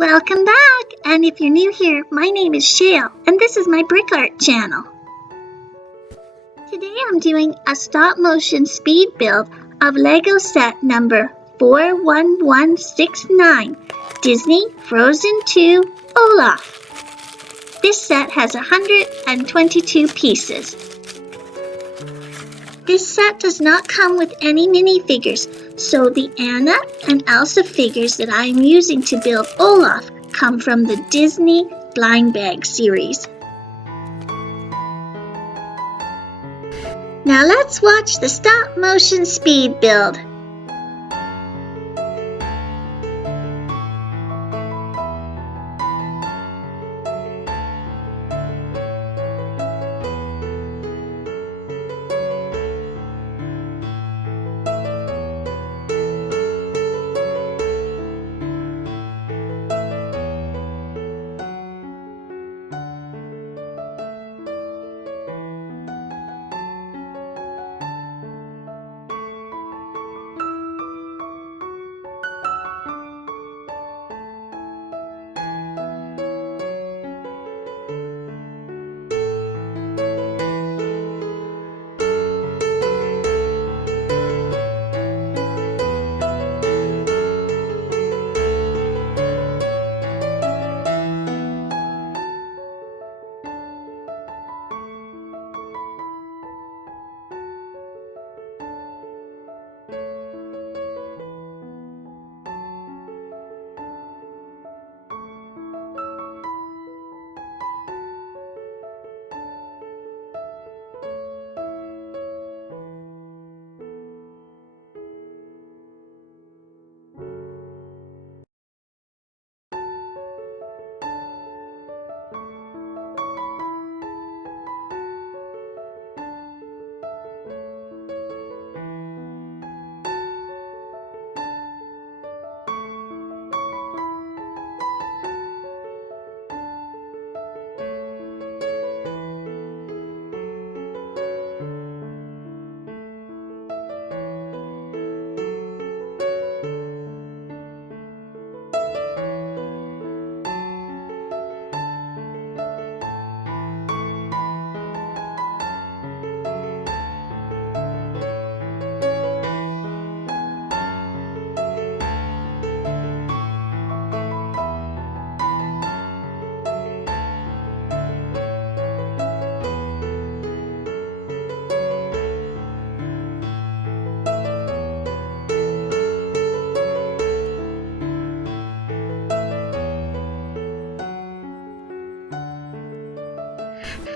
Welcome back! And if you're new here, my name is Shale, and this is my BrickArt channel. Today I'm doing a stop-motion speed build of Lego set number 41169, Disney Frozen 2 Olaf. This set has 122 pieces. This set does not come with any minifigures, so the Anna and Elsa figures that I am using to build Olaf come from the Disney Blind Bag series. Now let's watch the stop-motion speed build.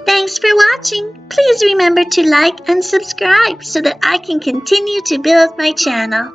Thanks for watching. Please remember to like and subscribe so that I can continue to build my channel.